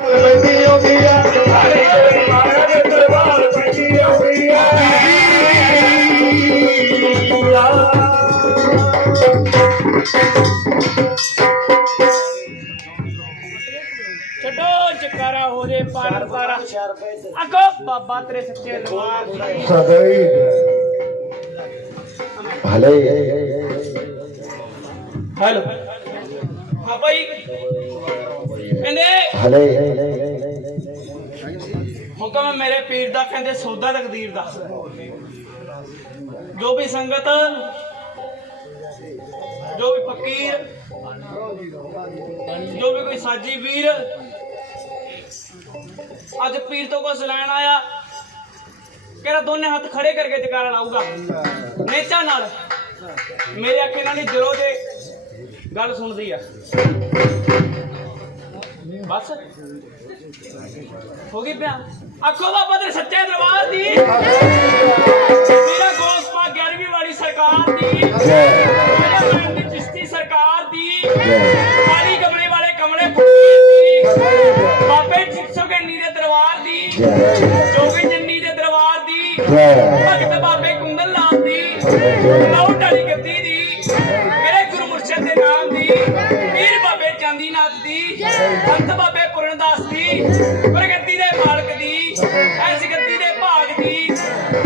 ਬੈਠੀ ਹੁੰਦੀ ਆ ਹਰੇ ਮਹਾਰਾਜ ਹੈਲੋ। ਹੁਕਮ ਮੇਰੇ ਪੀਰ ਦਾ ਕਹਿੰਦੇ ਸੌਦਾ ਤਕਦੀਰ ਦਾ। ਜੋ ਵੀ ਸੰਗਤ, ਜੋ ਵੀ ਫਕੀਰ, ਜੋ ਵੀ ਕੋਈ ਸਾਜੀ ਵੀਰ, ਅੱਜ ਪੀਰ ਤੋਂ ਕੁਛ ਲੈਣ ਆਇਆ ਕਿਹੜਾ ਦੋਨੇ ਹੱਥ ਖੜੇ ਕਰਕੇ ਜਕਾਰਾ ਲਾਊਗਾ। ਨੇਚਾ ਨਾਲ। ਮੇਰੇ ਅੱਖੇ ਨਾਲ ਹੀ ਦਿਲੋਂ ਦੇ। ਗੱਲ ਸੁਣਦੀ ਆ। ਬਸ। ਹੋ ਗਈ ਪਿਆ ਆਖੋ ਬਾਬਾ ਤੇ ਸੱਚੇ ਦਰਬਾਰ ਦੀ। ਮੇਰਾ ਗੋਸਪਾ 11ਵੀਂ ਵਾਲੀ ਸਰਕਾਰ ਦੀ। ਮੇਰਾ ਭੈਣ ਦੀ ਚਿਸ਼ਤੀ ਸਰਕਾਰ ਦੀ। ਕਾਲੀ ਕਮਲੇ ਵਾਲੇ ਕਮਲੇ ਫਕੀਰ ਦੀ। ਬਾਬੇ ਜਿਕਸੋ ਕੇ ਨੀਰੇ ਦਰਬਾਰ ਦੀ।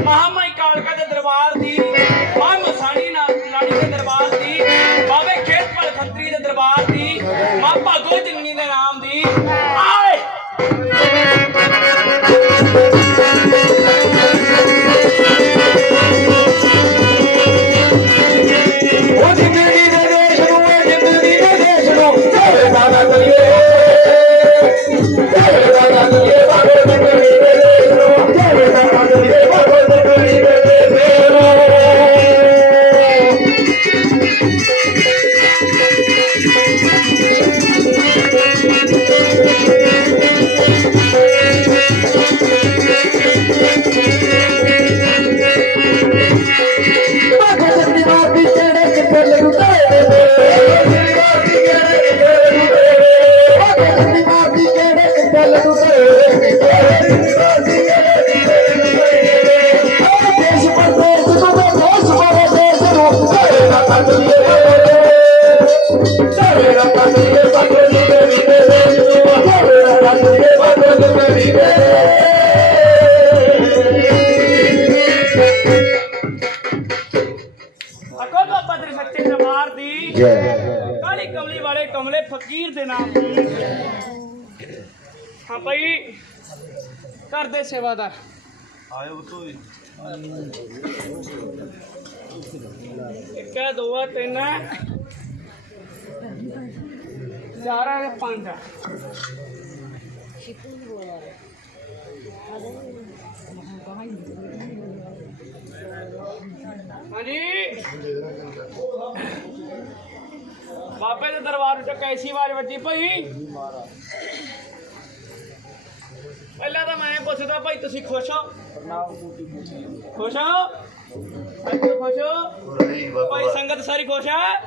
ਮਹਾਮਾਈ ਕਾਲਕਾ ਦੇ ਦਰਬਾਰ ਦੀ ਮਾਂ ਮਸਾਣੀ ਨਾਥ ਦੇ ਦਰਬਾਰ ਦੀ, ਬਾਬੇ ਖੇਤਪਾਲ ਖੱਤਰੀ ਦੇ ਦਰਬਾਰ ਦੀ, ਮਾਂ ਭਾਗੋ ਜੰਨੀ ਦੇ ਨਾਮ ਦੀ। ਫਕੀਰ ਦੇ ਨਾਮ ਦੀ ਹਾਂ ਭਾਈ। ਕਰਦੇ ਸੇਵਾਦਾਰ। ਆਇਓ ਬਤੋ ਇੱਕ ਦੋ ਤਿੰਨ ਚਾਰ ਤੇ ਪੰਜ ਹੈ। ਹਾਂਜੀ। ਬਾਬੇ ਦੇ ਦਰਬਾਰ ਵਿੱਚ ਕੈਸੀ ਆਵਾਜ਼ ਵੱਜੀ ਭਾਈ? ਪਹਿਲਾਂ ਤਾਂ ਮੈਂ ਪੁੱਛਦਾ ਭਾਈ ਤੁਸੀਂ ਖੁਸ਼ ਹੋ? ਖੁਸ਼ ਹੋ? ਅੱਜ ਖੁਸ਼ ਹੋ? ਭਾਈ ਸੰਗਤ ਸਾਰੀ ਖੁਸ਼ ਹੈ?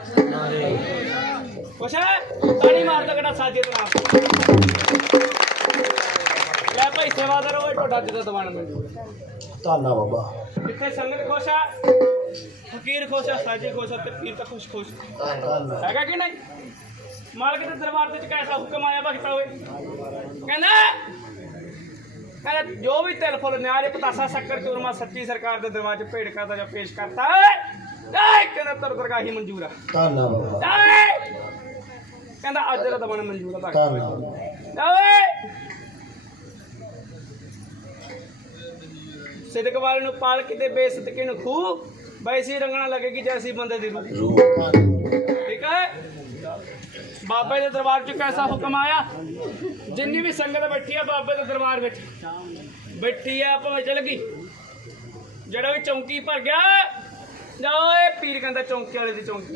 ਖੁਸ਼ ਹੈ? ਤਾੜੀ ਮਾਰ ਦੋ ਕਿਹੜਾ ਸਾਜੇ ਦਾ ਨਾਮ ਲੈ ਭਾਈ ਸੇਵਾਦਾਰ ਹੋਏ ਤੁਹਾਡਾ ਜਿੱਦਾਂ ਦਵਾਨ ਮੈਨੂੰ ਧੰਨਾ ਬਾਬਾ। ਜਿੱਥੇ ਸੰਗਤ ਖੁਸ਼ ਆ ਫਕੀਰ ਖੁਸ਼ ਆ ਸਾਜੀ ਖੁਸ਼ ਆ ਤੇ ਪੀਰ ਤਾਂ ਖੁਸ਼ ਖੁਸ਼। ਧੰਨਾ। ਹੈਗਾ ਕਿ ਨਹੀਂ? ਮਾਲਕ ਦੇ ਦਰਬਾਰ ਦੇ ਵਿੱਚ ਕੈਸਾ ਹੁਕਮ ਆਇਆ ਭਗਤਾ ਹੋਏ ਕਹਿੰਦਾ ਕਹਿੰਦਾ ਜੋ ਵੀ ਤਿਲ ਫੁੱਲ ਨਿਆਜ ਪਤਾਸਾ ਸ਼ੱਕਰ ਚੂਰਮਾ ਸੱਚੀ ਸਰਕਾਰ ਦੇ 'ਚ ਭੇਟ ਕਰਦਾ ਜਾਂ ਪੇਸ਼ ਕਰਤਾ ਜੈ ਕਹਿੰਦਾ ਤਰ ਦਰਗਾਹੀ ਮਨਜ਼ੂਰ ਆ। ਧੰਨਾ ਬਾਬਾ। ਜੈ ਕਹਿੰਦਾ ਅੱਜ ਦਾ ਦਮਨ ਮਨਜ਼ੂਰ ਆ ਧੰਨਾ ਓਏ! ਸਿਦਕ ਵਾਲੇ ਨੂੰ ਪਾਲ ਕਿਤੇ ਬੇਸਦਕੇ ਨੂੰ ਖੂ ਵੈਸੀ ਰੰਗਣਾ ਲੱਗੇਗੀ ਜੈਸੀ ਬੰਦੇ ਦੀ ਰੂਹ। ਬਾਬੇ ਦੇ ਦਰਬਾਰ 'ਚ ਕੈਸਾ ਹੁਕਮ ਆਇਆ? ਜਿੰਨੀ ਵੀ ਸੰਗਤ ਬੈਠੀ ਆ ਬਾਬੇ ਦੇ ਦਰਬਾਰ ਵਿੱਚ, ਬੈਠੀ ਆ ਭਾਵੇਂ ਚਲ ਗਈ। ਜਿਹੜਾ ਵੀ ਚੌਂਕੀ ਭਰ ਗਿਆ, ਜਾਓ ਇਹ ਪੀਰ ਕਹਿੰਦਾ ਚੌਂਕੀ ਵਾਲੇ ਦੀ ਚੌਂਕੀ।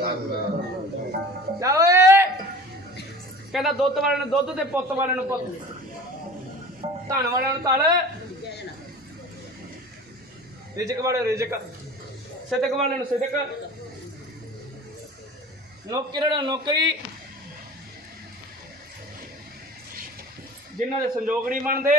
ਜਾਓ ਓਏ। ਕਹਿੰਦਾ ਦੁੱਧ ਵਾਲੇ ਨੂੰ ਦੁੱਧ ਤੇ ਪੁੱਤ ਵਾਲੇ ਨੂੰ ਪੁੱਤ। ਧਨ ਵਾਲਿਆਂ ਨੂੰ ਧਨ। ਰਿਜਕ ਵਾਲੇ ਰਿਜਕ। ਸਿਦਕ ਵਾਲੇ ਨੂੰ ਸਿਦਕ। ਨੌਕਰੀ ਵਾਲੇ ਨੌਕਰੀ। ਜਿਨ੍ਹਾਂ ਦੇ ਸੰਜੋਗ ਨਹੀਂ ਬਣਦੇ